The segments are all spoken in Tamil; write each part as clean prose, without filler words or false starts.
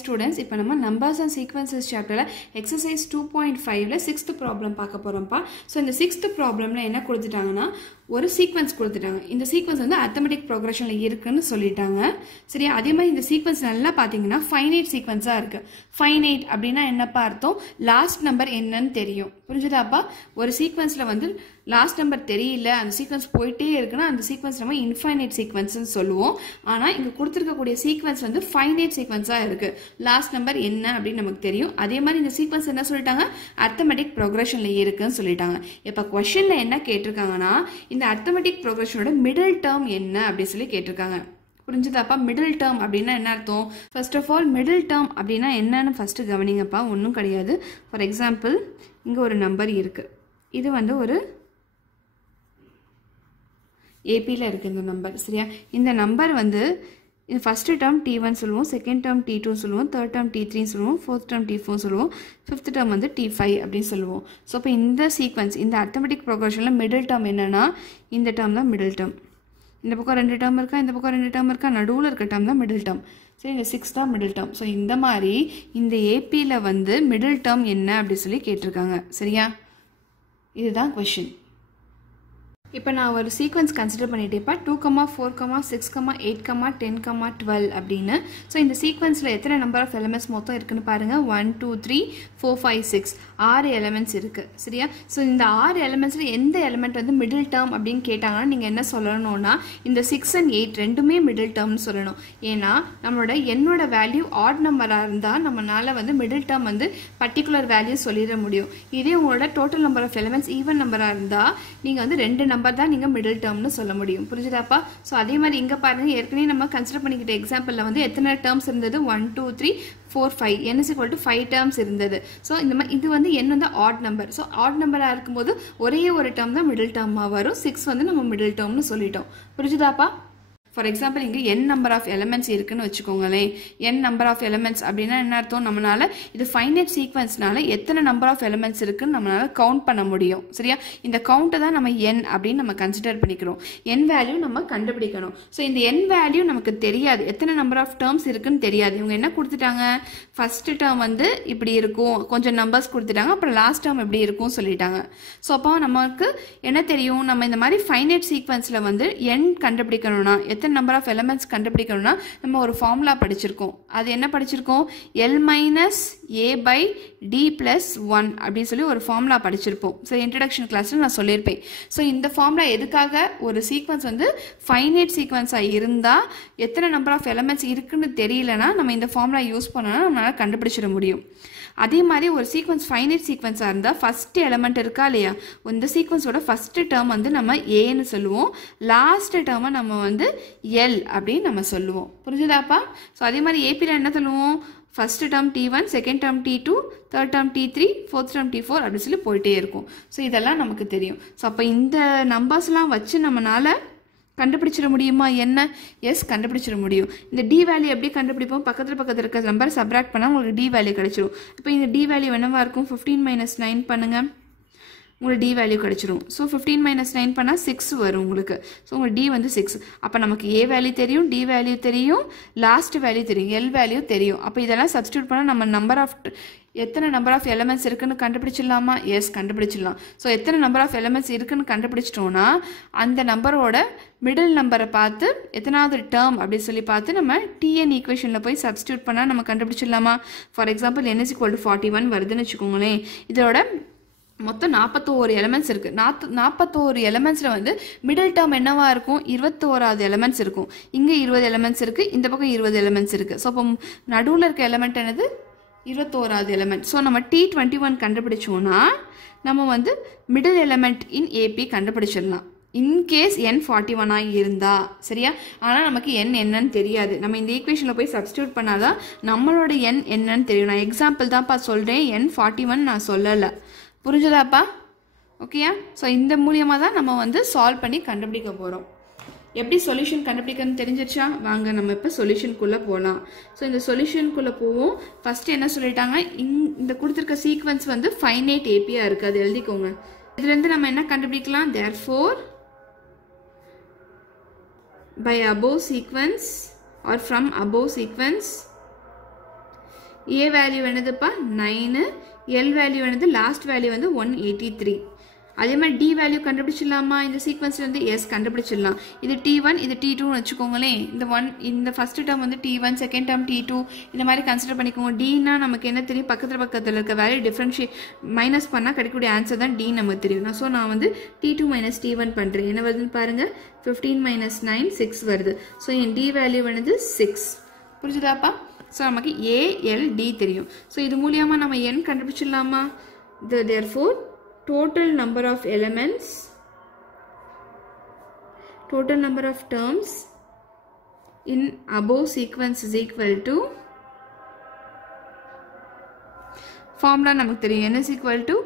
Students, இப்போ நம்ம numbers and sequences chapterல exercise 2.5ல 6th problem பார்க்க போறோம்ப்பா. So இந்த 6th problemல என்ன கொடுத்துட்டாங்கன்னா ஒரு சீக்வென்ஸ் கொடுத்துட்டாங்க. இந்த சீக்வென்ஸ் வந்து arithmetic progressionல இருக்குன்னு சொல்லிட்டாங்க. சரியா? அதே மாதிரி இந்த சீக்வென்ஸ் நல்லா பாத்தீங்கன்னா finite சீக்வென்ஸா இருக்கு. Finite அப்படினா என்னப்பா அர்த்தம்? லாஸ்ட் நம்பர் என்னன்னு தெரியும். புரிஞ்சுதாப்பா? ஒரு சீக்வென்ஸ்ல வந்து லாஸ்ட் நம்பர் தெரியல, அந்த சீக்வென்ஸ் போயிட்டே இருக்குன்னா அந்த சீக்வென்ஸ் நம்ம இன்ஃபைனைட் சீக்வென்ஸ்னு சொல்லுவோம். ஆனா இங்க கொடுத்திருக்கக்கூடிய சீக்வென்ஸ் வந்து ஃபைனைட் சீக்வென்ஸா இருக்கு. லாஸ்ட் நம்பர் என்ன அப்படின்னு நமக்கு தெரியும். அதே மாதிரி இந்த சீக்வென்ஸ் என்ன சொல்லிட்டாங்க? அரித்மெடிக் ப்ரோக்ரஷன்ல இருக்குன்னு சொல்லிட்டாங்க. இப்ப क्वेश्चनல என்ன கேட்டிருக்காங்கன்னா இந்த அரித்மெடிக் ப்ரோக்ரஷனோட மிடில் டேர்ம் என்ன அப்படி சொல்லி கேட்டிருக்காங்க. புரிஞ்சுதாப்பா? மிடில் டேர்ம் அப்படின்னா என்ன அர்த்தம்? First of all middle term அப்படின்னா என்னன்னு ஃபர்ஸ்ட் கவனிங்கப்பா. ஒன்றும் கிடையாது. ஃபார் எக்ஸாம்பிள் இங்க ஒரு நம்பர் இருக்கு. இது வந்து ஒரு ஏபியில் இருக்கு இந்த நம்பர். சரியா? இந்த நம்பர் வந்து இது ஃபர்ஸ்ட் டேர்ம் T1 சொல்லுவோம், செகண்ட் டேர்ம் T2 சொல்லுவோம், தேர்ட் டேர்ம் T3 சொல்லுவோம், ஃபோர்த் டேர்ம் T4 சொல்லுவோம், ஃபிஃப்த் டேர்ம் வந்து T5 அப்படின்னு சொல்லுவோம். ஸோ இப்போ இந்த சீக்வன்ஸ் இந்த அரித்மெடிக் ப்ரோக்ரஷனில் மிடில் டேர்ம் என்னன்னா இந்த டேர்ம் தான் மிடில் டேர்ம். இந்த பக்கம் ரெண்டு டேர்ம் இருக்கா, இந்த பக்கம் ரெண்டு டேர்ம் இருக்கா, நடுவில் இருக்க டேர்ம் தான் மிடில் டேர்ம். சரி, இந்த 6 தான் மிடில் டேர்ம். ஸோ இந்த மாதிரி இந்த ஏபியில் வந்து மிடில் டேர்ம் என்ன அப்படி சொல்லி கேட்டிருக்காங்க. சரியா? இதுதான் கொஷின். இப்போ நான் ஒரு சீக்வென்ஸ் கன்சிடர் பண்ணிட்டேப்பா. 2, 4, 6, 8, 10, 12 அப்படின்னு. ஸோ இந்த சீக்வென்ஸில் எத்தனை நம்பர் ஆஃப் எலிமெண்ட்ஸ் மொத்தம் இருக்குன்னு பாருங்க. 1, 2, 3, 4, 5, 6 6 எலிமெண்ட்ஸ் இருக்கு. சரியா? ஸோ இந்த 6 எலிமெண்ட்ஸில் எந்த எலிமெண்ட் வந்து மிடில் டேர்ம் அப்படின்னு கேட்டாங்கன்னா நீங்கள் என்ன சொல்லணும்னா இந்த 6 and 8 ரெண்டுமே மிடில் டேர்ம்னு சொல்லணும். ஏன்னா நம்மளோட என்னோட வேல்யூ ஆட் நம்பராக இருந்தால் நம்மளால வந்து மிடில் டேர்ம் வந்து பர்டிகுலர் வேல்யூ சொல்லிட முடியும். இதே உங்களோட total number of elements even நம்பராக இருந்தால் நீங்கள் வந்து ரெண்டு நம்பர் தான் நீங்க மிடில் டேர்ம்னு சொல்ல முடியும். புரிஞ்சுதாப்பா? சோ அதே மாதிரி இங்க பாருங்க, ஏற்கனவே நம்ம கன்சிடர் பண்ணிக்கிட்ட எக்ஸாம்பிள்ல வந்து எத்தனை டேர்ம்ஸ் இருந்தது? 1, 2, 3, 4, 5 n = 5 டேர்ம்ஸ் இருந்தது. சோ இந்த மாதிரி இது வந்து n வந்து ஆட் நம்பர். சோ ஆட் நம்பரா இருக்கும்போது ஒரே ஒரு டேர்ம் தான் மிடில் டேர்மா வரும். 6 வந்து நம்ம மிடில் டேர்ம்னு சொல்லிட்டோம். புரிஞ்சுதாப்பா? ஃபார் எக்ஸாம்பிள் இங்கே n நம்பர் ஆஃப் எலிமெண்ட்ஸ் இருக்குன்னு வச்சுக்கோங்களேன். n நம்பர் ஆஃப் எலிமெண்ட்ஸ் அப்படின்னா என்ன அர்த்தம்? நம்மளால இது ஃபைனைட் சீக்வன்ஸ்னால எத்தனை நம்பர் ஆஃப் எலிமெண்ட்ஸ் இருக்குன்னு நம்மளால கவுண்ட் பண்ண முடியும். சரியா? இந்த கவுண்ட்டை தான் நம்ம n அப்படின்னு நம்ம கன்சிடர் பண்ணிக்கிறோம். n வேல்யூ நம்ம கண்டுபிடிக்கணும். ஸோ இந்த n வேல்யூ நமக்கு தெரியாது, எத்தனை நம்பர் ஆஃப் டேர்ம்ஸ் இருக்குன்னு தெரியாது. இவங்க என்ன கொடுத்துட்டாங்க? ஃபர்ஸ்ட் டேர்ம் வந்து இப்படி இருக்கும், கொஞ்சம் நம்பர்ஸ் கொடுத்துட்டாங்க, அப்புறம் லாஸ்ட் டேர்ம் எப்படி இருக்கும் சொல்லிட்டாங்க. ஸோ அப்போ நமக்கு என்ன தெரியும்? நம்ம இந்த மாதிரி ஃபைனைட் சீக்வன்ஸ்ல வந்து n கண்டுபிடிக்கணும்னா எத்தனை நம்பர் ஆஃப் எலிமெண்ட்ஸ் கண்டுபிடிக்கணும்னா நம்ம ஒரு ஃபார்முலா படிச்சிருக்கோம். அது என்ன படிச்சிருக்கோம்? L - A/D + 1 அப்படின்னு சொல்லி ஒரு ஃபார்முலா படிச்சிருப்போம். ஸோ இன்ட்ரடக்ஷன் கிளாஸ்ல நான் சொல்லியிருப்பேன். ஸோ இந்த ஃபார்முலா எதுக்காக? ஒரு சீக்வன்ஸ் வந்து ஃபைனைட் சீக்வன்ஸாக இருந்தால் எத்தனை நம்பர் ஆஃப் எலிமெண்ட்ஸ் இருக்குன்னு தெரியலனா நம்ம இந்த ஃபார்முலா யூஸ் பண்ணோம்னா நம்மளால கண்டுபிடிச்சிட முடியும். அதே மாதிரி ஒரு சீக்வன்ஸ் ஃபைனைட் சீக்வன்ஸாக இருந்தால் ஃபர்ஸ்ட் எலிமெண்ட் இருக்கா இல்லையா, இந்த சீக்வன்ஸோட ஃபர்ஸ்ட் டேர்ம் வந்து நம்ம ஏன்னு சொல்லுவோம், லாஸ்ட் டேர்மை நம்ம வந்து எல் அப்படின்னு நம்ம சொல்லுவோம். புரிஞ்சுதாப்பா? ஸோ அதே மாதிரி ஏபியில் என்ன சொல்லுவோம்? First term T1, second term T2, third term T3, fourth term T4 அப்படின்னு சொல்லி போயிட்டே இருக்கும். ஸோ இதெல்லாம் நமக்கு தெரியும். ஸோ அப்போ இந்த நம்பர்ஸ்லாம் வச்சு நம்மளால கண்டுபிடிச்சிட முடியுமா என்ன? எஸ், கண்டுபிடிச்சிட முடியும். இந்த டி வேல்யூ எப்படி கண்டுபிடிப்போம்? பக்கத்தில் இருக்கிற நம்பர் சப்ராக்ட் பண்ணால் உங்களுக்கு டி வேல்யூ கிடைச்சிரும். இப்போ இந்த டி வேல்யூ என்னவா இருக்கும்? 15 - 9 பண்ணுங்க, உங்களுக்கு டி வேல்யூ கிடைச்சிரும். ஸோ 15 - 9 பண்ணால் 6 வரும் உங்களுக்கு. ஸோ உங்களுக்கு டி வந்து 6. அப்போ நமக்கு ஏ வேல்யூ தெரியும், டி வேல்யூ தெரியும், லாஸ்ட் வேல்யூ தெரியும், எல் வேல்யூ தெரியும். அப்போ இதெல்லாம் சப்ஸ்டியூட் பண்ணால் நம்ம நம்பர் ஆஃப் எத்தனை நம்பர் ஆஃப் எலிமெண்ட்ஸ் இருக்குன்னு கண்டுபிடிச்சிடலாமா? எஸ், கண்டுபிடிச்சிடலாம். ஸோ எத்தனை நம்பர் ஆஃப் எலிமெண்ட்ஸ் இருக்குன்னு கண்டுபிடிச்சிட்டோம்னா அந்த நம்பரோட மிடில் நம்பரை பார்த்து எத்தனாவது டேர்ம் அப்படின்னு சொல்லி பார்த்து நம்ம டிஎன் ஈக்குவேஷனில் போய் சப்ஸ்டியூட் பண்ணால் நம்ம கண்டுபிடிச்சிடலாமா? ஃபார் எக்ஸாம்பிள் n = 41 வருதுன்னு வச்சுக்கோங்களேன். இதோட மொத்தம் 41 எலிமெண்ட்ஸ் இருக்கு. 41 எலிமெண்ட்ஸ்ல வந்து மிடில் டேர்ம் என்னவா இருக்கும்? 21வது எலிமெண்ட்ஸ் இருக்கும். இங்க 20 எலிமெண்ட்ஸ் இருக்கு, இந்த பக்கம் 20 எலிமெண்ட்ஸ் இருக்கு. ஸோ அப்போ நடுவில் இருக்க எலிமெண்ட் என்னது? 21வது எலிமெண்ட். ஸோ நம்ம T21 கண்டுபிடிச்சோம்னா நம்ம வந்து மிடில் எலிமெண்ட் இன் ஏபி கண்டுபிடிச்சிடலாம். இன்கேஸ் n41 இருந்தா. சரியா? ஆனால் நமக்கு n என்னன்னு தெரியாது. நம்ம இந்த ஈக்குவேஷனில் போய் சப்ஸ்டியூட் பண்ணாதான் நம்மளோட n என்னன்னு தெரியும். நான் எக்ஸாம்பிள் தான்ப்பா சொல்கிறேன், n41 நான் சொல்லலை. புரிஞ்சுதாப்பா? ஓகேயா? ஸோ இந்த மூலியமாக தான் நம்ம வந்து சால்வ் பண்ணி கண்டுபிடிக்க போகிறோம். எப்படி சொல்யூஷன் கண்டுபிடிக்கணும்னு தெரிஞ்சிருச்சா? வாங்க நம்ம இப்போ சொல்யூஷனுக்குள்ளே போகலாம். ஸோ இந்த சொல்யூஷனுக்குள்ளே போவோம். ஃபஸ்ட்டு என்ன சொல்லிட்டாங்க? இந்த கொடுத்துருக்க சீக்வன்ஸ் வந்து ஃபைனைட் ஏபியாக இருக்குது, அது எழுதிக்கோங்க. இதுலேருந்து நம்ம என்ன கண்டுபிடிக்கலாம்? therefore by above sequence or from above sequence A value என்னதுப்பா 9, L value என்னது லாஸ்ட் வேல்யூ வந்து 183. அதே மாதிரி D வேல்யூ கண்டுபிடிச்சிடலாமா இந்த சீக்வென்ஸ்ல இருந்து எஸ் கண்டுபிடிச்சிடலாம். இது T1 இது T2 னு வெச்சுக்கோங்களே. இந்த ஃபர்ஸ்ட் டேர்ம் வந்து T1 செகண்ட் டேர்ம் T2 இந்த மாதிரி கன்சிடர் பண்ணிக்கோங்க. D னா நமக்கு என்ன தெரியும் பக்கத்துல இருக்க வேல்யூ டிஃபரன்ஷியேட் மைனஸ் பண்ணா கிடைக்கக்கூடிய ஆன்சர் தான் D நமக்கு தெரியும். சோ நான் வந்து T2 - T1 பண்றேன். என்ன வருதுன்னு பாருங்க 15 - 9 6 வருது. சோ என் D வேல்யூ வந்து 6. புரியுதாப்பா? சோ நமக்கு A L D தெரியும். சோ இது மூலமா நம்ம n கண்டுபிடிச்சிடலாமா? Therefore total number of elements, total number of terms in above sequence is equal to formula நமக்கு தெரியும். n is equal to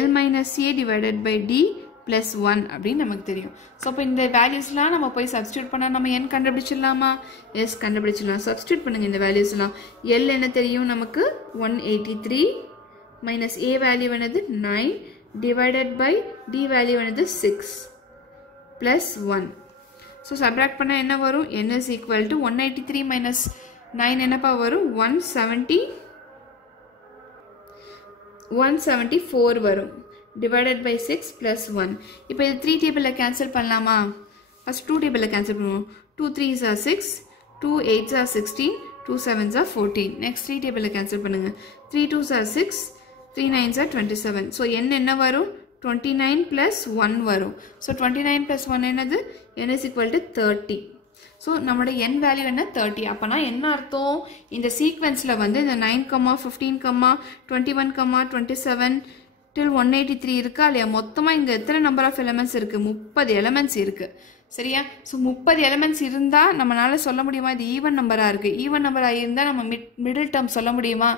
L minus A divided by D plus 1 அப்படின்னு நமக்கு தெரியும். ஸோ இப்போ இந்த வேல்யூஸ்லாம் நம்ம போய் சப்ஸ்டியூட் பண்ணால் நம்ம n கண்டுபிடிச்சிடலாமா? எஸ் கண்டுபிடிச்சிடலாம். சப்ஸ்டியூட் பண்ணுங்க இந்த வேல்யூஸ்லாம். L என்ன தெரியும் நமக்கு 183 minus A வேல்யூ என்னது 9 divided by D value என்னது 6 plus 1. So subtract பண்ணா என்ன வரும்? n is equal to 183 minus 9 என்னப்பா வரும்? 174 வரும். divided by 6 plus 1. இப்போ இது 3 டேபிள்ல கேன்சல் பண்ணலாமா? first 2 டேபிள்ல கேன்சல் பண்ணுவோம். 2 3s are 6, 2 8s are 16, 2 7s are 14. next 3 டேபிள்ல கேன்சல் பண்ணுங்க. 3 2s are 6, 3 9s are 27. So n என்ன வரும்? 29 plus 1 வரும். So 29 plus 1 என்னது? n is equal to 30. So நம்மளோட n value என்ன? 30. அப்பனா என்ன அர்த்தம்? இந்த சீக்வென்ஸ்ல வந்து இந்த 9, 15, 21, 27 till 183 இருக்கா இல்லையா? மொத்தமா இந்த எத்தனை நம்பர் ஆஃப் எலிமெண்ட்ஸ் இருக்கு? 30 எலிமெண்ட்ஸ் இருக்கு. சரியா? ஸோ 30 எலிமெண்ட்ஸ் இருந்தால் நம்மளால சொல்ல முடியுமா இது ஈவன் நம்பராக இருக்குது? ஈவன் நம்பராக இருந்தால் நம்ம மிடில் டேர்ம் சொல்ல முடியுமா?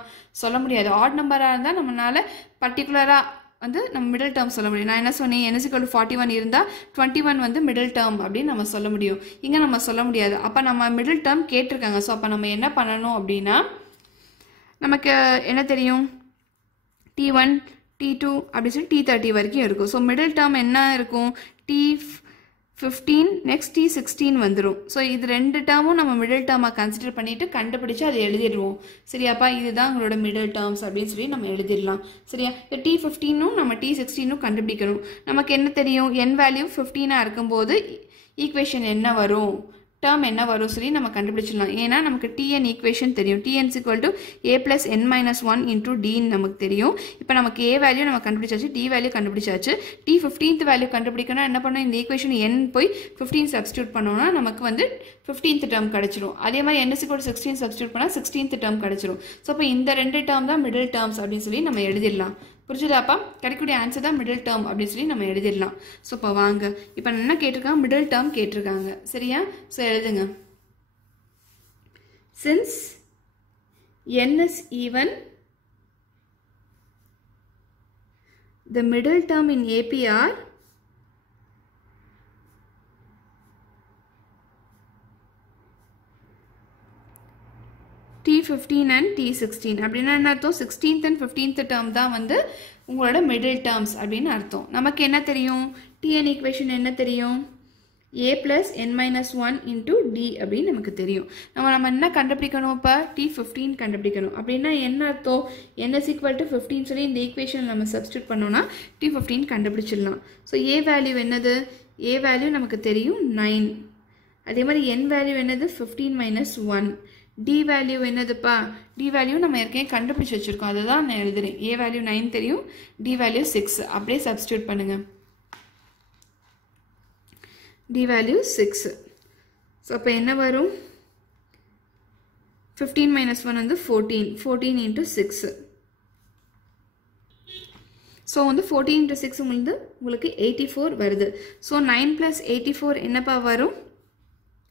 சொல்ல முடியாது. ஆட் நம்பராக இருந்தால் நம்மளால பர்டிகுலராக வந்து நம்ம மிடில் டேர்ம் சொல்ல முடியும். நான் என்ன சொன்னேன்? n = 41 இருந்தால் 21 வந்து மிடில் டேர்ம் அப்படின்னு நம்ம சொல்ல முடியும். இங்கே நம்ம சொல்ல முடியாது. அப்போ நம்ம மிடில் டேர்ம் கேட்டிருக்காங்க. ஸோ அப்போ நம்ம என்ன பண்ணணும் அப்படின்னா நமக்கு என்ன தெரியும்? T1 T2 அப்படி சொல்லி T30 வரைக்கும் இருக்கும். ஸோ மிடில் டேர்ம் என்ன இருக்கும்? T15 next T16 வந்துரும். ஸோ இது ரெண்டு டேர்மும் நம்ம மிடில் டேர்மாக கன்சிடர் பண்ணிட்டு கண்டுபிடிச்சு அதை எழுதிடுவோம். சரியாப்பா? இதுதான் உங்களோட மிடில் டேர்ம்ஸ் அப்படின்னு சொல்லி நம்ம எழுதிடலாம். சரியா? இந்த T15ம் நம்ம T16ம் கண்டுபிடிக்கணும். நமக்கு என்ன தெரியும்? n வேல்யூ 15 இருக்கும்போது ஈக்குவேஷன் என்ன வரும்? term என்ன வரும் சொல்லி நம்ம கண்டுபிடிச்சிடலாம். ஏன்னா நமக்கு Tn ஈக்குவேஷன் தெரியும். Tn = a plus n minus 1 into d நமக்கு தெரியும். இப்போ நமக்கு a வேல்யூ நம்ம கண்டுபிடிச்சாச்சு, d வேல்யூ கண்டுபிடிச்சாச்சு. t 15th வேல்யூ கண்டுபிடிக்கணும். என்ன பண்ணணும்? இந்த ஈக்குவேஷன் n போய் 15 சப்ஸ்டியூட் பண்ணோம்னா நமக்கு வந்து 15th டேர்ம் கிடைச்சிரும். அதே மாதிரி n = 16 சப்ஸ்டியூட் பண்ணால் 16th டேர்ம் கிடைச்சிரும். ஸோ இப்போ இந்த ரெண்டு டேர்ம் தான் மிடில் டேர்ம்ஸ் அப்படின்னு சொல்லி நம்ம எழுதிடலாம். புரிஞ்சுதாப்பா? கிடைக்கக்கூடிய ஆன்சர் தான் மிடில் டேர்ம் அப்படின்னு சொல்லி நம்ம எழுதிடலாம். ஸோ இப்போ வாங்க, இப்போ என்ன கேட்டிருக்காங்க? மிடில் டேர்ம் கேட்டிருக்காங்க. சரியா? ஸோ எழுதுங்க. Since n is even, the middle term in AP are T15 and T16. அப்படின்னா என்ன அர்த்தம்? 16th and 15th டேர்ம் தான் வந்து உங்களோட மிடில் டேர்ம்ஸ் அப்படின்னு அர்த்தம். நமக்கு என்ன தெரியும்? Tn ஈக்குவேஷன் என்ன தெரியும்? a plus n minus 1 into d அப்படின்னு நமக்கு தெரியும். நம்ம என்ன கண்டுபிடிக்கணும்? இப்போ T15 கண்டுபிடிக்கணும். அப்படின்னா என்ன அர்த்தம்? n is equal to 15 சொல்லி இந்த ஈக்குவேஷன் நம்ம சப்ஸ்டியூட் பண்ணோம்னா T15 கண்டுபிடிச்சிடலாம். ஸோ a வேல்யூ என்னது? a வேல்யூ நமக்கு தெரியும் 9. அதே மாதிரி n வேல்யூ என்னது? 15 minus 1. d வேல்யூ என்னதுப்பா? d வேல்யூ நம்ம ஏற்கனவே கண்டுபிடிச்சு வச்சிருக்கோம். அதுதான் நான் எழுதுறேன். a வேல்யூ 9 தெரியும், d வேல்யூ 6. அப்படியே சப்ஸ்டியூட் பண்ணுங்க. d value 6. ஸோ அப்போ என்ன வரும்? 15 minus 1 வந்து 14. 14 into 6. ஸோ வந்து 14 into 6 உங்களுக்கு 84 வருது. ஸோ 9 plus 84 என்னப்பா வரும்?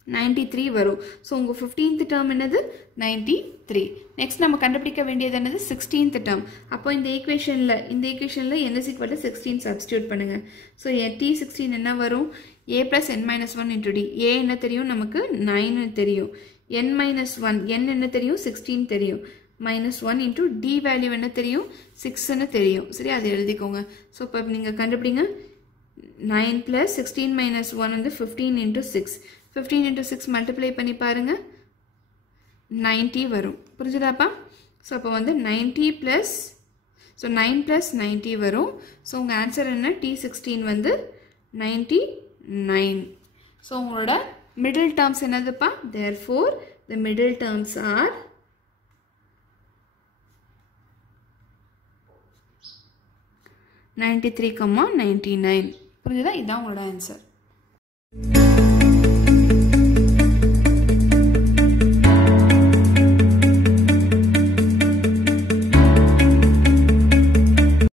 93 வரும். ஸோ உங்கள் 15th டேர்ம் என்னது? 93. நெக்ஸ்ட் நம்ம கண்டுபிடிக்க வேண்டியது என்னது? 16th term. அப்போ இந்த ஈக்குவேஷனில் n is equal to 16 substitute பண்ணுங்கள். ஸோ T16 என்ன வரும்? a plus n minus 1 into d. a என்ன தெரியும்? நமக்கு 9 தெரியும். n minus 1, n என்ன தெரியும்? 16 தெரியும். minus 1 into d வேல்யூ என்ன தெரியும்? 6ன்னு தெரியும். சரி, அதை எழுதிக்கோங்க. ஸோ இப்போ நீங்கள் கண்டுபிடிங்க. 9 plus 16 minus 1 வந்து 15 into 6. 15 into 6 மல்டிப்ளை பண்ணி பாருங்க, 90 வரும். புரிஞ்சுதாப்பா? ஸோ அப்போ வந்து 90 ப்ளஸ் ஸோ 9 ப்ளஸ் 90 வரும். ஸோ உங்கள் ஆன்சர் என்ன? T16 வந்து 99. ஸோ உங்களோட மிடில் டேர்ம்ஸ் என்னதுப்பா? therefore the middle terms are 93, 99. புரிஞ்சுதா? இதுதான் உங்களோட ஆன்சர்.